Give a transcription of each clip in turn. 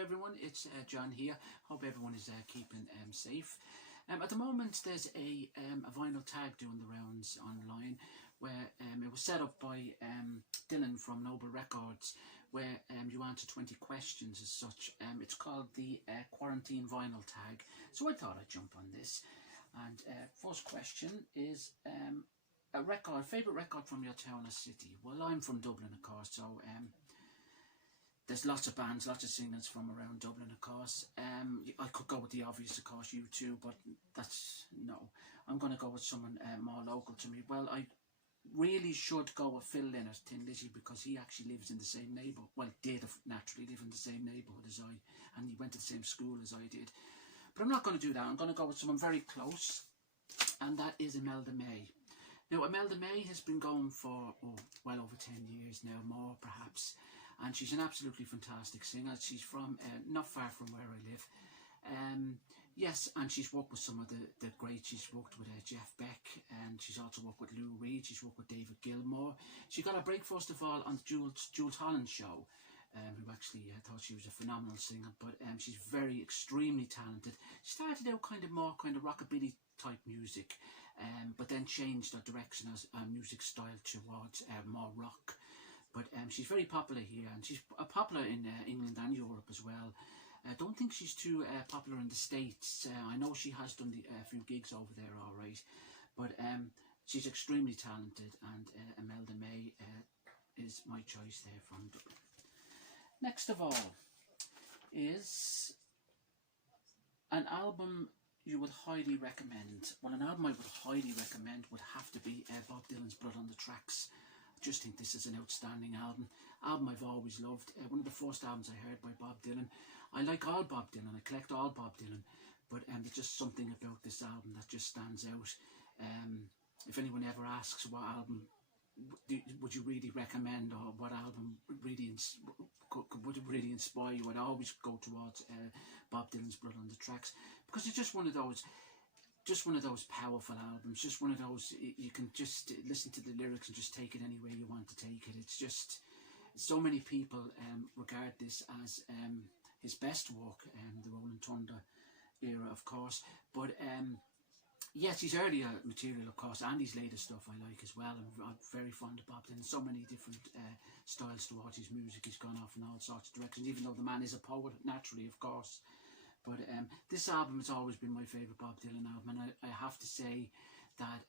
everyone, it's John here. Hope everyone is keeping safe. At the moment there's a vinyl tag doing the rounds online where it was set up by Dillon from Noble Records, where you answer 20 questions as such. It's called the quarantine vinyl tag, so I thought I'd jump on this. And first question is a favourite record from your town or city. Well, I'm from Dublin, of course, so there's lots of bands, lots of singers from around Dublin, of course. I could go with the obvious, of course, U2, but no. I'm going to go with someone more local to me. Well, I really should go with Phil Lynott, Thin Lizzy, because he actually lives in the same neighbourhood. Well, did naturally live in the same neighbourhood as I, and he went to the same school as I did. But I'm not going to do that. I'm going to go with someone very close, and that is Imelda May. Now, Imelda May has been going for, well over 10 years now, more perhaps. And she's an absolutely fantastic singer. She's from not far from where I live. Yes, and she's worked with some of the greats. She's worked with Jeff Beck, and she's also worked with Lou Reed. She's worked with David Gilmour. She got a break first of all on Jules Holland's show, who actually thought she was a phenomenal singer. But she's extremely talented. She started out kind of rockabilly type music, but then changed her direction as music style towards more rock. But she's very popular here, and she's popular in England and Europe as well. I don't think she's too popular in the States. I know she has done a few gigs over there, all right. But she's extremely talented, and Imelda May is my choice there from Dublin. Next of all is an album you would highly recommend. Well, an album I would highly recommend would have to be Bob Dylan's Blood on the Tracks. I just think this is an outstanding album I've always loved. One of the first albums I heard by Bob Dylan. I like all Bob Dylan, I collect all Bob Dylan, but there's just something about this album that just stands out. If anyone ever asks what album would you really recommend, or what album really would really inspire you, I'd always go towards Bob Dylan's Blood on the Tracks, because it's just one of those powerful albums, just one of those, you can just listen to the lyrics and just take it any way you want to take it. It's just, so many people regard this as his best work, the Rolling Thunder era, of course. But yes, his earlier material, of course, and his later stuff I like as well. I'm very fond of Bob Dylan. So many different styles towards his music. He's gone off in all sorts of directions, even though the man is a poet, naturally, of course. But this album has always been my favourite Bob Dylan album, and I have to say that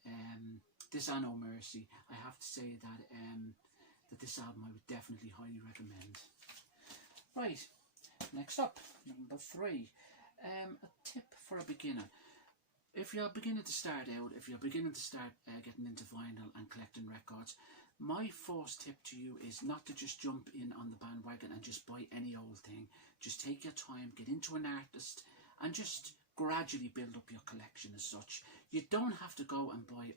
this and No Mercy, I have to say that that this album I would definitely highly recommend. Right, next up, number 3, a tip for a beginner. If you're beginning to start out, getting into vinyl and collecting records, my first tip to you is not to just jump in on the bandwagon and just buy any old thing. Just take your time, get into an artist, and just gradually build up your collection as such. You don't have to go and buy,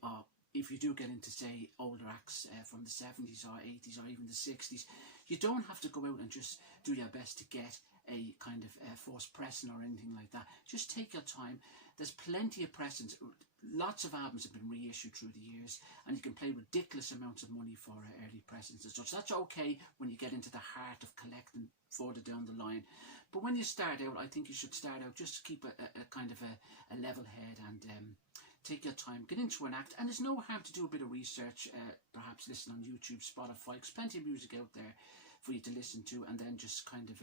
if you do get into, say, older acts from the 70s or 80s or even the 60s, you don't have to go out and just do your best to get a kind of first pressing or anything like that. Just take your time. There's plenty of pressings. Lots of albums have been reissued through the years, and you can pay ridiculous amounts of money for early pressings and such. That's okay when you get into the heart of collecting further down the line. But when you start out, I think you should start out just to keep a kind of a level head, and take your time, get into an act. And there's no harm to do a bit of research, perhaps listen on YouTube, Spotify. There's plenty of music out there for you to listen to, and then just kind of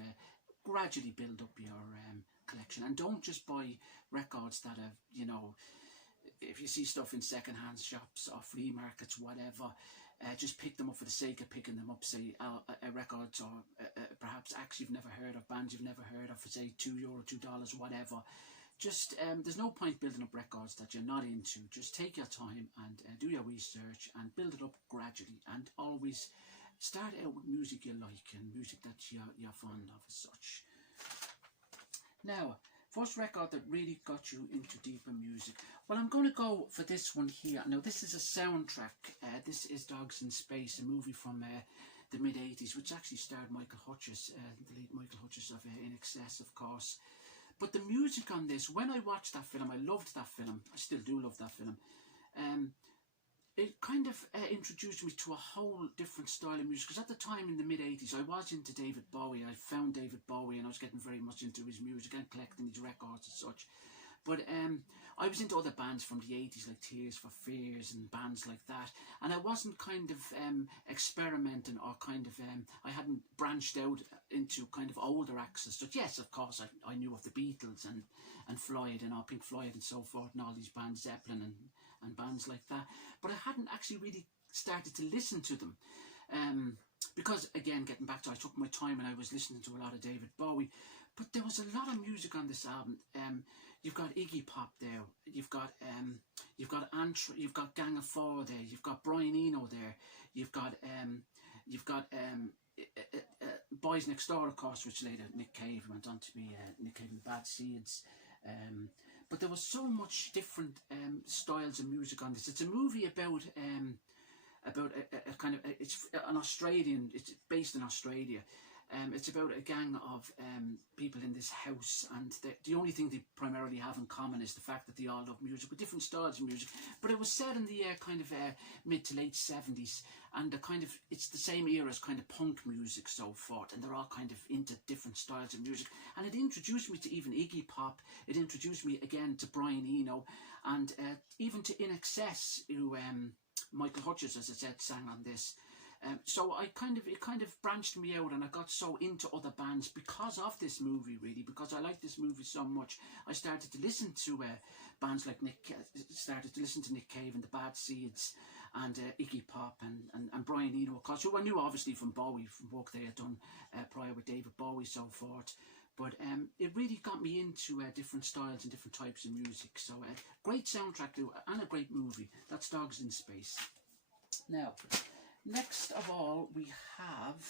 gradually build up your collection. And don't just buy records that have, if you see stuff in second-hand shops or flea markets, whatever, just pick them up for the sake of picking them up. Say records or perhaps acts you've never heard of, bands you've never heard of, for say €2, $2, whatever. Just there's no point building up records that you're not into. Just take your time and do your research and build it up gradually, and always start out with music you like and music that you're fond of as such. Now, first record that really got you into deeper music. Well, I'm going to go for this one here. Now, this is a soundtrack. This is Dogs in Space, a movie from the mid-80s, which actually starred Michael Hutchence, the late Michael Hutchence of In Excess, of course. But the music on this, when I watched that film, I loved that film. I still do love that film. it kind of introduced me to a whole different style of music, because at the time in the mid-80s I was into David Bowie. I found David Bowie and I was getting very much into his music and collecting his records and such. But I was into other bands from the 80s like Tears for Fears and bands like that, and I wasn't kind of experimenting, or kind of I hadn't branched out into kind of older acts and such. Yes, of course I knew of the Beatles and Floyd and Pink Floyd and so forth, and all these bands, Zeppelin and bands like that, but I hadn't actually really started to listen to them, because again, getting back to, I took my time and I was listening to a lot of David Bowie, but there was a lot of music on this album. You've got Iggy Pop there, you've got you've got Gang of Four there, you've got Brian Eno there, you've got Boys Next Door, of course, which later Nick Cave went on to be Nick Cave and the Bad Seeds. But there was so much different styles of music on this. It's a movie about a kind of, it's an Australian, it's based in Australia. It's about a gang of people in this house, and the only thing they primarily have in common is the fact that they all love music, with different styles of music. But it was set in the kind of mid to late 70s, and it's the same era as kind of punk music, so forth, and they're all kind of into different styles of music. And it introduced me to even Iggy Pop. It introduced me again to Brian Eno, and even to In Excess, who Michael Hutchence, as I said, sang on this. So it kind of branched me out, and I got so into other bands because of this movie, really, because I liked this movie so much. I started to listen to bands like Nick Cave and the Bad Seeds, and Iggy Pop and Brian Eno, of course, who I knew obviously from Bowie, from work they had done prior with David Bowie, so forth. But it really got me into different styles and different types of music. So great soundtrack too, and a great movie. That's Dogs in Space. Now, next of all, we have,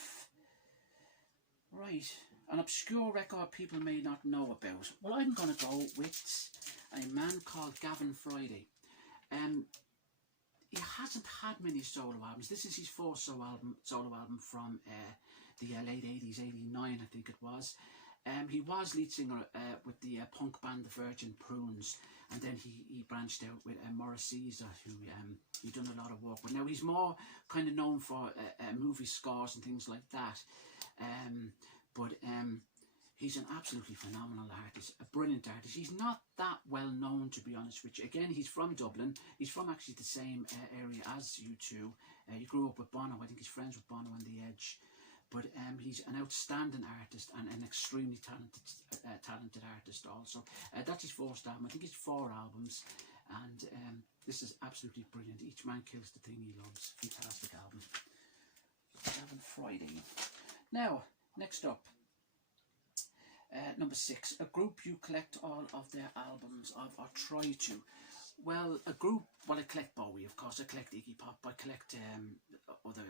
an obscure record people may not know about. Well, I'm going to go with a man called Gavin Friday. He hasn't had many solo albums. This is his fourth solo album from the late 80s, 89 I think it was. He was lead singer with the punk band The Virgin Prunes, and then he branched out with Morris Caesar, who he done a lot of work with. Now he's more kind of known for movie scores and things like that, but he's an absolutely phenomenal artist, a brilliant artist. He's not that well known, to be honest with you. Again, he's from Dublin. He's from actually the same area as U2. He grew up with Bono. I think he's friends with Bono and The Edge. But he's an outstanding artist and an extremely talented artist also. That's his fourth album. I think it's 4 albums. And this is absolutely brilliant. Each Man Kills the Thing He Loves. Fantastic album. Gavin Friday. Now, next up. Number 6. A group you collect all of their albums of, or try to. Well, a group, I collect Bowie, of course. I collect Iggy Pop. I collect other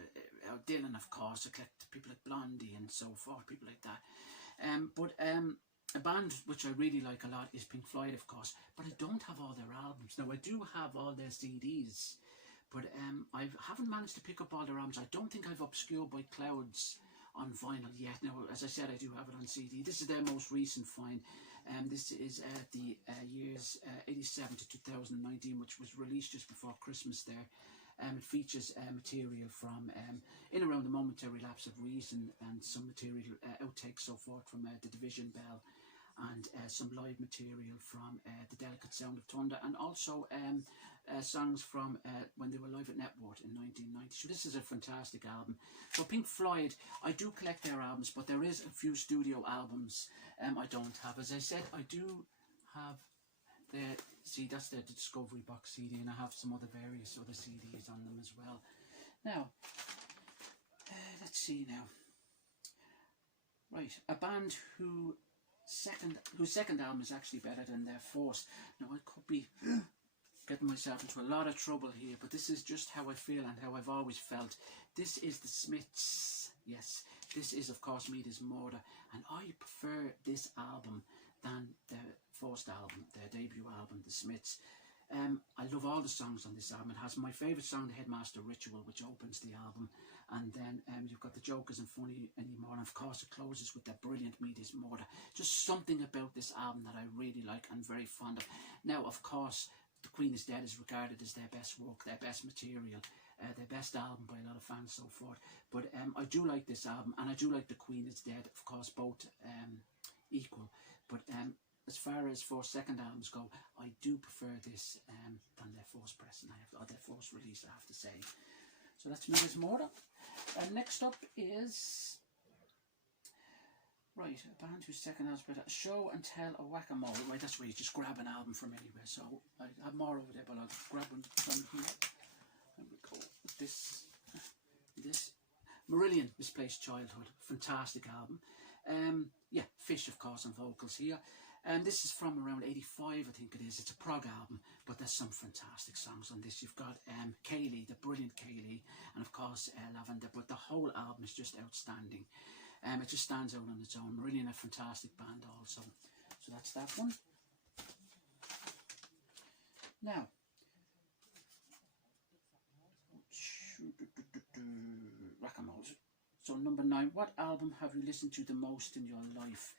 Dillon, of course. I collect people like Blondie and so forth, people like that. But a band which I really like a lot is Pink Floyd, of course. But I don't have all their albums. Now, I do have all their CDs, but I haven't managed to pick up all their albums. I don't think I've Obscured by Clouds on vinyl yet. Now, as I said, I do have it on CD. This is their most recent find. This is the years 87 to 2019, which was released just before Christmas there. It features material from In Around the Momentary Lapse of Reason, and some material, outtakes so forth from The Division Bell, and some live material from The Delicate Sound of Thunder, and also songs from when they were live at Networth in 1990. So this is a fantastic album. So Pink Floyd, I do collect their albums, but there is a few studio albums I don't have. As I said, I do have that's the Discovery Box CD, and I have some other various other CDs on them as well. Now, let's see now. Right, a band whose second album is actually better than their first. Now, I could be getting myself into a lot of trouble here, but this is just how I feel and how I've always felt. This is the Smiths. Yes, this is, of course, Meat is Murder, and I prefer this album than their first album, their debut album, The Smiths. I love all the songs on this album. It has my favourite song, The Headmaster Ritual, which opens the album, and then you've got The Joke Isn't Funny Anymore, and of course it closes with that brilliant Meat is Murder. Just something about this album that I really like and very fond of. Now, of course, The Queen is Dead is regarded as their best work, their best material, their best album by a lot of fans, so forth. But I do like this album, and I do like The Queen is Dead, of course, both equal. But as far as for second albums go, I do prefer this than their first pressing, or their first release, I have to say. So that's Ms. Murdoch. Next up is, right, a band whose second album is a show and tell a whack-a-mole. Right, that's where you just grab an album from anywhere. So I have more over there, but I'll grab one from here. There we go. This Marillion, Misplaced Childhood, fantastic album. Yeah, Fish, of course, on vocals here. This is from around 85, I think it is. It's a prog album, but there's some fantastic songs on this. You've got Kaylee, the brilliant Kaylee, and of course Lavender, but the whole album is just outstanding. It just stands out on its own. Marillion, a fantastic band also. So that's that one. Now, Whack-a-Moles. So number 9, what album have you listened to the most in your life?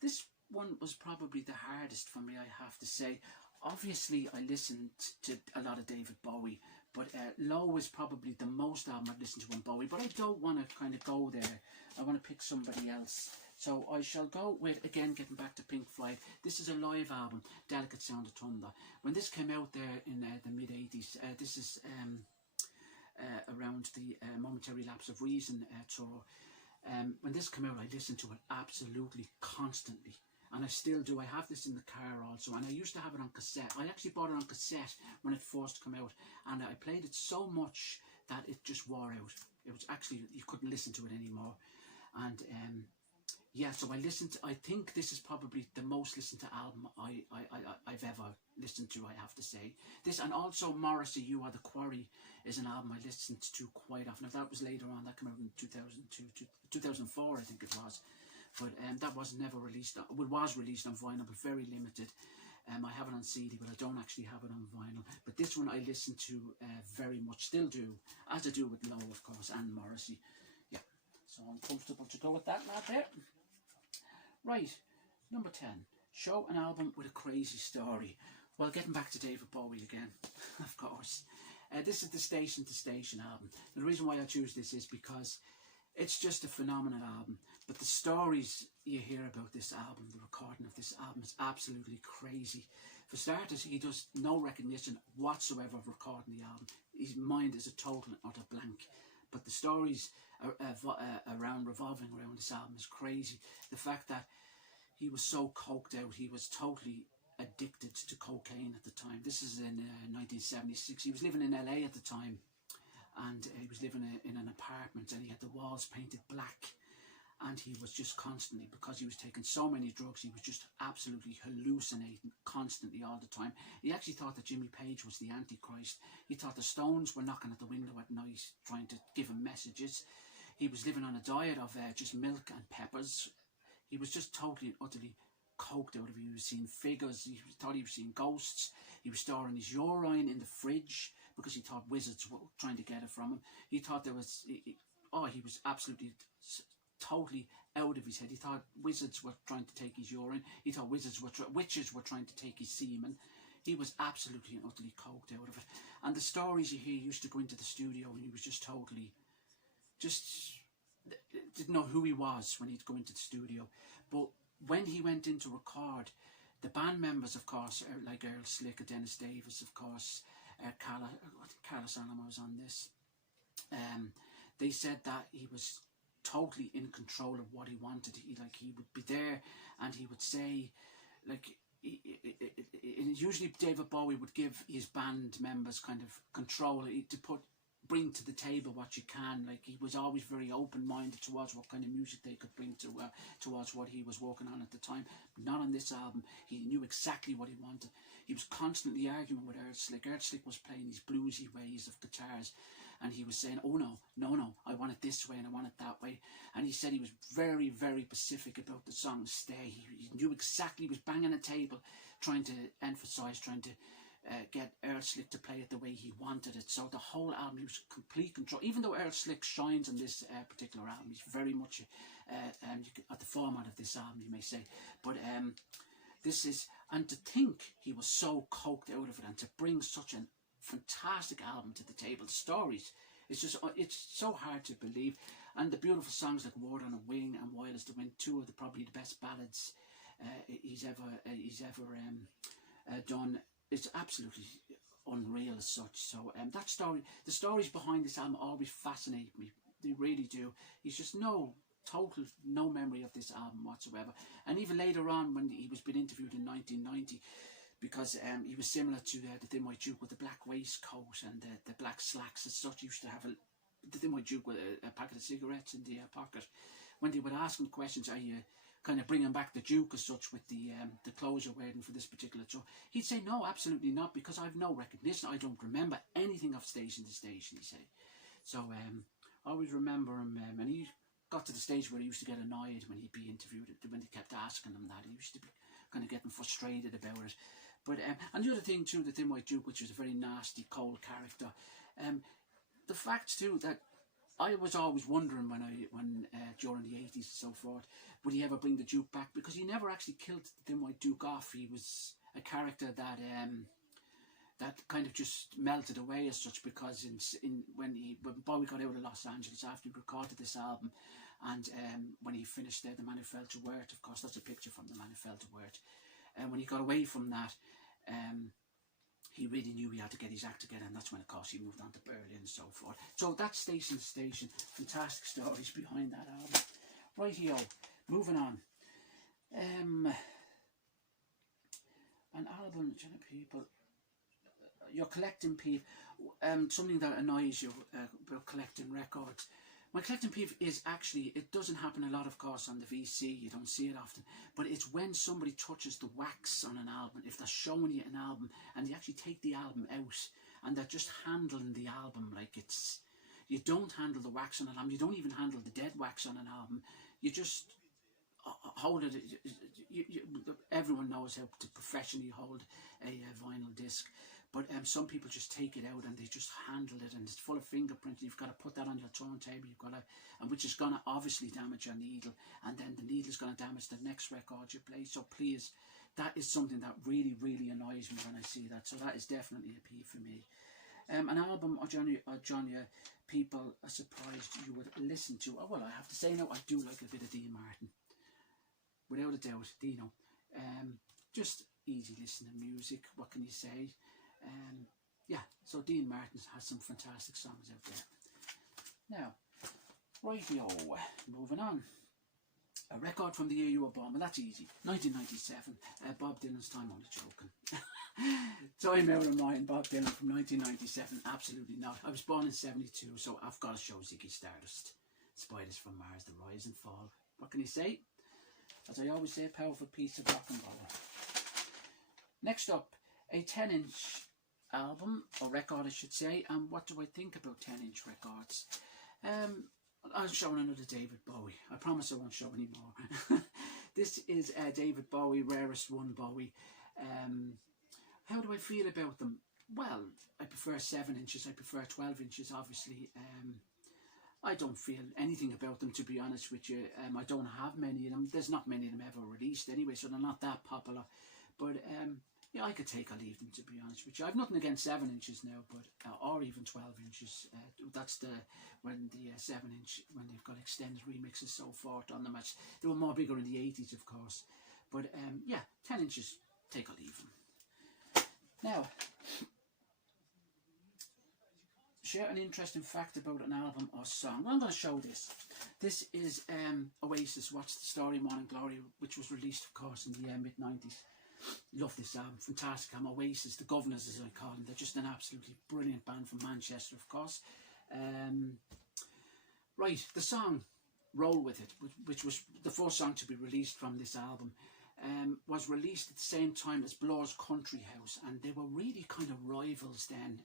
This one was probably the hardest for me, I have to say. Obviously, I listened to a lot of David Bowie, but Low is probably the most album I've listened to on Bowie, but I don't want to kind of go there. I want to pick somebody else. So I shall go with, again, getting back to Pink Floyd. This is a live album, Delicate Sound of Thunder. When this came out there in the mid-80s, this is around the Momentary Lapse of Reason tour. When this came out, I listened to it absolutely constantly, and I still do. I have this in the car also, and I used to have it on cassette. I actually bought it on cassette when it first came out, and I played it so much that it just wore out. It was actually, you couldn't listen to it anymore. And yeah, so I think this is probably the most listened to album I've ever listened to, I have to say. This, and also Morrissey, You Are the Quarry, is an album I listened to quite often. If that was later on, that came out in 2004, I think it was. But that was never released, well, was released on vinyl, but very limited. I have it on CD, but I don't actually have it on vinyl. But this one I listen to very much, still do, as I do with Low, of course, and Morrissey. Yeah, so I'm comfortable to go with that lad there. Right, number 10, show an album with a crazy story. Well, getting back to David Bowie again, of course. This is the Station to Station album. And the reason why I choose this is because it's just a phenomenal album. But the stories you hear about this album, the recording of this album, is absolutely crazy. For starters, he does no recognition whatsoever of recording the album. His mind is a total and utter blank. But the stories revolving around this album is crazy. The fact that he was so coked out, he was totally addicted to cocaine at the time. This is in 1976. He was living in LA at the time, and he was living in an apartment, and he had the walls painted black, and he was just constantly, because he was taking so many drugs, he was just absolutely hallucinating constantly all the time. He actually thought that Jimmy Page was the Antichrist. He thought the Stones were knocking at the window at night trying to give him messages. He was living on a diet of just milk and peppers. He was just totally and utterly coked out of it. He was seeing figures. He thought he was seeing ghosts. He was storing his urine in the fridge because he thought wizards were trying to get it from him. He thought there was, he was absolutely totally out of his head. He thought wizards were trying to take his urine. He thought witches were trying to take his semen. He was absolutely and utterly coked out of it. And the stories you hear, he used to go into the studio and he was just totally, didn't know who he was when he'd go into the studio. But when he went in to record, the band members, of course, like Earl Slick, Dennis Davis, of course, Carlos Alamo was on this. They said that he was totally in control of what he wanted. He would be there and he would say, usually David Bowie would give his band members kind of control to bring to the table what you can. Like, he was always very open-minded towards what kind of music they could bring towards what he was working on at the time. But not on this album. He knew exactly what he wanted. He was constantly arguing with Earl Slick. Earl Slick was playing these bluesy ways of guitars, and he was saying, oh no, I want it this way and I want it that way. And he said he was very, very specific about the song Stay. He knew exactly, he was banging a table, trying to emphasise, trying to get Earl Slick to play it the way he wanted it. So the whole album, he was complete control. Even though Earl Slick shines on this particular album, he's very much at the format of this album, you may say. But And to think he was so coked out of it, and to bring such a fantastic album to the table. The stories, it's so hard to believe. And the beautiful songs like Word on a Wing and Wild as the Wind, two of probably the best ballads he's ever done. It's absolutely unreal as such. So the stories behind this album always fascinate me. They really do. He's just no memory of this album whatsoever. And even later on, when he was being interviewed in 1990, because he was similar to the Thin White Duke with the black waistcoat and the black slacks as such. He used to have the Thin White Duke with a packet of cigarettes in the pocket. When they would ask him questions, are you kind of bringing back the Duke as such with the clothes you're wearing for this particular tour? He'd say, no, absolutely not, because I've no recognition. I don't remember anything of station to station, he'd say. So I always remember him, and he got to the stage where he used to get annoyed when he'd be interviewed, when they kept asking him that. He used to be kind of getting frustrated about it. But and the other thing too, the Thin White Duke, which was a very nasty, cold character. The fact too that I was always wondering when during the 80s and so forth, would he ever bring the Duke back? Because he never actually killed the Thin White Duke off. He was a character that that kind of just melted away as such, because when Bowie got out of Los Angeles after he recorded this album, and when he finished The Man Who Fell to Earth, of course that's a picture from The Man Who Fell to Earth, and when he got away from that, he really knew he had to get his act together, and that's when of course he moved on to Berlin and so forth. So that's Station to Station. Fantastic stories behind that album. Rightio, moving on. An album, people, you're collecting peeve. Something that annoys you about collecting records. My collecting peeve is actually, it doesn't happen a lot, of course, on the VC. You don't see it often, but it's when somebody touches the wax on an album. If they're showing you an album and they actually take the album out and they're just handling the album like it's, you don't handle the wax on an album. You don't even handle the dead wax on an album. You just hold it. Everyone knows how to professionally hold a vinyl disc. But some people just take it out and they just handle it, and it's full of fingerprints. You've got to put that on your turntable. You've got to, and which is going to obviously damage your needle, and then the needle is going to damage the next record you play. So please, that is something that really, really annoys me when I see that. So that is definitely a peeve for me. An album or genre people are surprised you would listen to. Oh, well, I have to say now, I do like a bit of Dean Martin, without a doubt. Dino, just easy listening music. What can you say? Yeah, so Dean Martin has some fantastic songs out there. Now, rightio, moving on. A record from the year you were born, well that's easy, 1997, Bob Dylan's Time, only joking. Time out of mind, Bob Dylan from 1997, absolutely not. I was born in 72, so I've got to show Ziggy Stardust. Spiders from Mars, the rise and fall. What can you say? As I always say, a powerful piece of rock and roll. Next up, a 10-inch album, or record I should say. And what do I think about 10-inch records? I'll show another David Bowie. I promise I won't show any more. This is David Bowie, Rarest One Bowie. How do I feel about them? Well, I prefer 7 inches, I prefer 12 inches obviously. I don't feel anything about them, to be honest with you. I don't have many of them. There's not many of them ever released anyway, so they're not that popular. But yeah, I could take or leave them, to be honest with you. I've nothing against 7 inches now, but or even 12 inches. That's when the 7-inch, when they've got extended remixes so forth on them. They were more bigger in the 80s, of course. But yeah, 10 inches, take or leave them. Now, share an interesting fact about an album or song. Well, I'm going to show this. This is Oasis, What's the Story, Morning Glory, which was released, of course, in the mid-90s. Love this album, fantastic. I'm Oasis, the Governors as I call them. They're just an absolutely brilliant band from Manchester, of course. Right, the song Roll With It, which was the first song to be released from this album, was released at the same time as Blur's Country House, and they were really kind of rivals then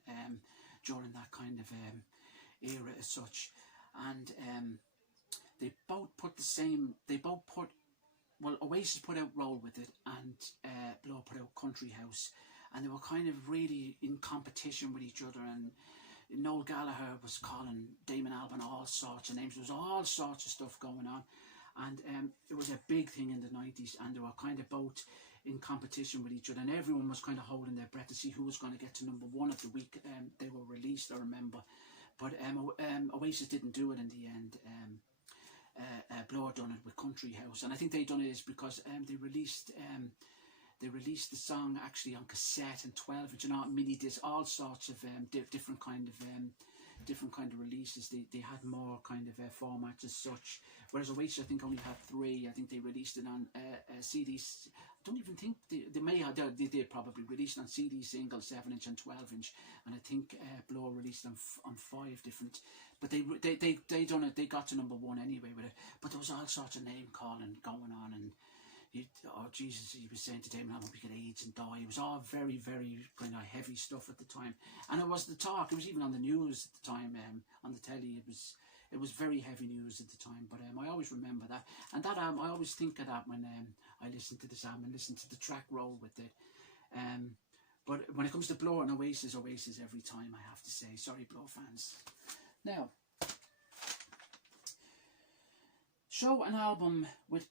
during that kind of era as such. And they both put well, Oasis put out Roll With It, and Blur put out Country House, and they were kind of really in competition with each other. And Noel Gallagher was calling Damon Albarn all sorts of names. There was all sorts of stuff going on, and it was a big thing in the 90s, and they were kind of both in competition with each other, and everyone was kind of holding their breath to see who was going to get to number one of the week they were released, I remember. But Oasis didn't do it in the end. Blur done it with Country House, and I think they done it is because they released the song actually on cassette and 12-inch, mini disc, all sorts of different kind of releases. They had more kind of formats as such. Whereas Oasis, I think, only had 3. I think they released it on CDs. I don't even think they did probably release it on CD, single, 7-inch and 12-inch, and I think Blur released them on 5 different. But they done it. They got to number 1 anyway with it. But there was all sorts of name calling going on, and oh Jesus, he was saying to Damon, I hope he get AIDS and die. It was all very, very kind of heavy stuff at the time, and it was the talk. It was even on the news at the time, on the telly. It was very heavy news at the time. But I always remember that, and that I always think of that when I listen to this album and listen to the track roll with it. But when it comes to Blur and Oasis every time, I have to say, sorry Blur fans. Now, show an album with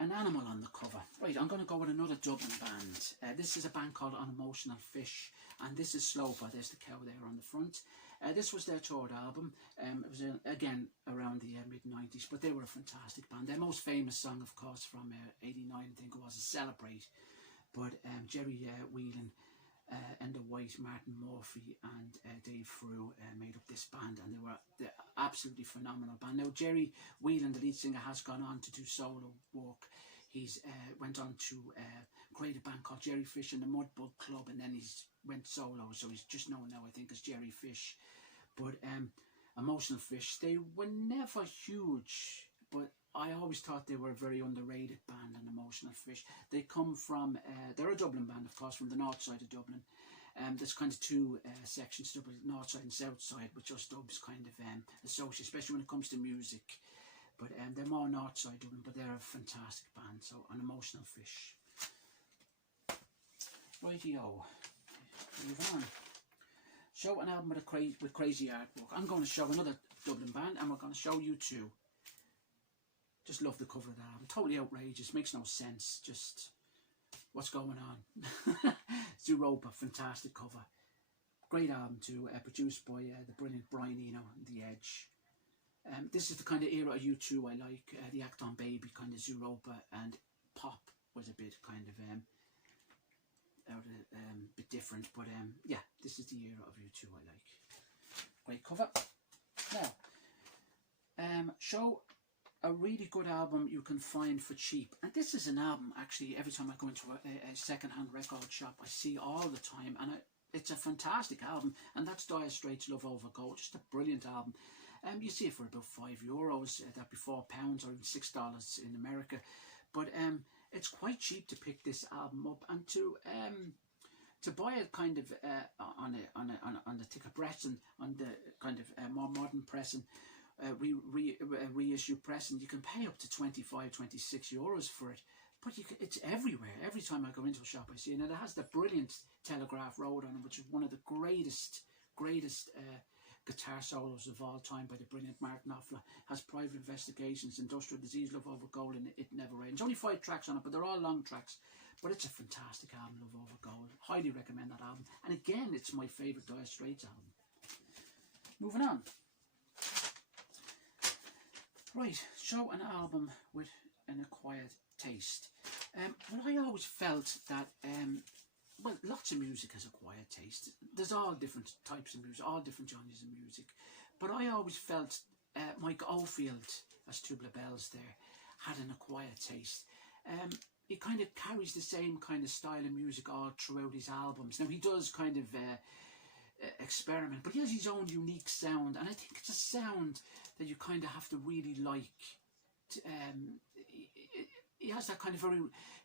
an animal on the cover. Right, I'm going to go with another Dublin band. This is a band called Unemotional Fish, and this is Sloper. There's the cow there on the front. This was their 3rd album. It was again around the mid-90s, but they were a fantastic band. Their most famous song, of course, from '89, I think it was, is Celebrate. But Jerry Whelan, Enda White, Martin Murphy and Dave Frew made up this band, and they're absolutely phenomenal band. Now Jerry Whelan, the lead singer, has gone on to do solo work. He's went on to create a band called Jerry Fish and the Mudbug Club, and then he's went solo, so he's just known now, I think, as Jerry Fish. But Emotional Fish, they were never huge, but I always thought they were a very underrated band, an Emotional Fish. They come from, they're a Dublin band, of course, from the north side of Dublin. There's kind of 2 sections, Dublin, north side and south side, which us Dubs kind of associate, especially when it comes to music. But they're more north side Dublin, but they're a fantastic band, so an Emotional Fish. Rightio, move on. Show an album with crazy artwork. I'm going to show another Dublin band, and we're going to show you 2. Just love the cover of that album. Totally outrageous. Makes no sense. Just what's going on. Zooropa, fantastic cover. Great album too. Produced by the brilliant Brian Eno and The Edge. This is the kind of era of U2 I like. The Act On Baby, kind of Zooropa, and Pop was a bit kind of bit different. But yeah, this is the era of U2 I like. Great cover. Now, show a really good album you can find for cheap, and this is an album actually every time I go into a second-hand record shop I see all the time, and it's a fantastic album, and that's Dire Straits' Love Over Gold. Just a brilliant album. You see it for about €5, that'd be £4 or even $6 in America, but it's quite cheap to pick this album up, and to buy it kind of on the thicker pressing, on the kind of more modern pressing, reissue pressing, you can pay up to €25, €26 for it. But it's everywhere. Every time I go into a shop I see it, and it has the brilliant Telegraph Road on it, which is one of the greatest guitar solos of all time by the brilliant Mark Knopfler. Has Private Investigations, Industrial Disease, Love Over Gold, and It Never Rains. Only 5 tracks on it, but they're all long tracks. But it's a fantastic album, Love Over Gold. Highly recommend that album. And again, it's my favourite Dire Straits album. Moving on. Right, show an album with an acquired taste. Well, I always felt that, well, lots of music has acquired taste. There's all different types of music, all different genres of music. But I always felt Mike Oldfield, as Tubular Bells there, had an acquired taste. He kind of carries the same kind of style of music all throughout his albums. Now, he does kind of experiment, but he has his own unique sound, and I think it's a sound that you kind of have to really like. He has that kind of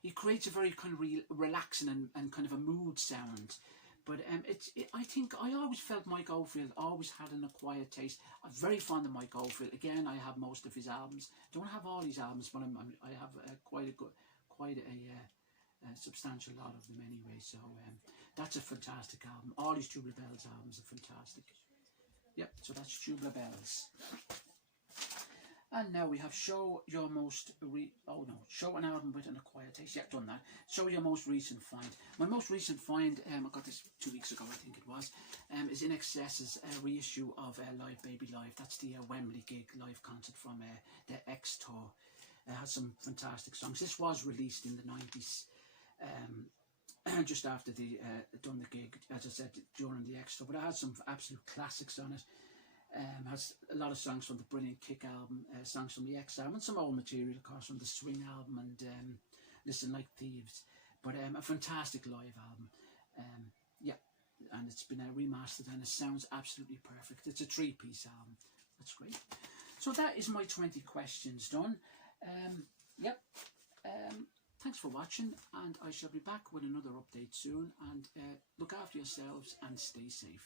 he creates a very kind of relaxing and kind of a mood sound. But I think I always felt Mike Oldfield always had an acquired taste. I'm very fond of Mike Oldfield. Again, I have most of his albums. Don't have all his albums, but I have quite a substantial lot of them anyway. So that's a fantastic album. All his Tubular Bells albums are fantastic. Yep, so that's Tubular Bells. And now we have show your most show an album with an acquired taste. Yeah, done that. Show your most recent find. My most recent find, I got this 2 weeks ago, I think it was, is In Excess's reissue of Live Baby Live. That's the Wembley gig live concert from the X tour. It has some fantastic songs. This was released in the 90s, just after the done the gig, as I said, during the X tour. But it has some absolute classics on it. Has a lot of songs from the Brilliant Kick album, songs from the X album, and some old material, of course, from the Swing album and Listen Like Thieves. But a fantastic live album. Yeah, and it's been remastered and it sounds absolutely perfect. It's a 3-piece album. That's great. So that is my 20 questions done. Yep. Thanks for watching, and I shall be back with another update soon. And look after yourselves and stay safe.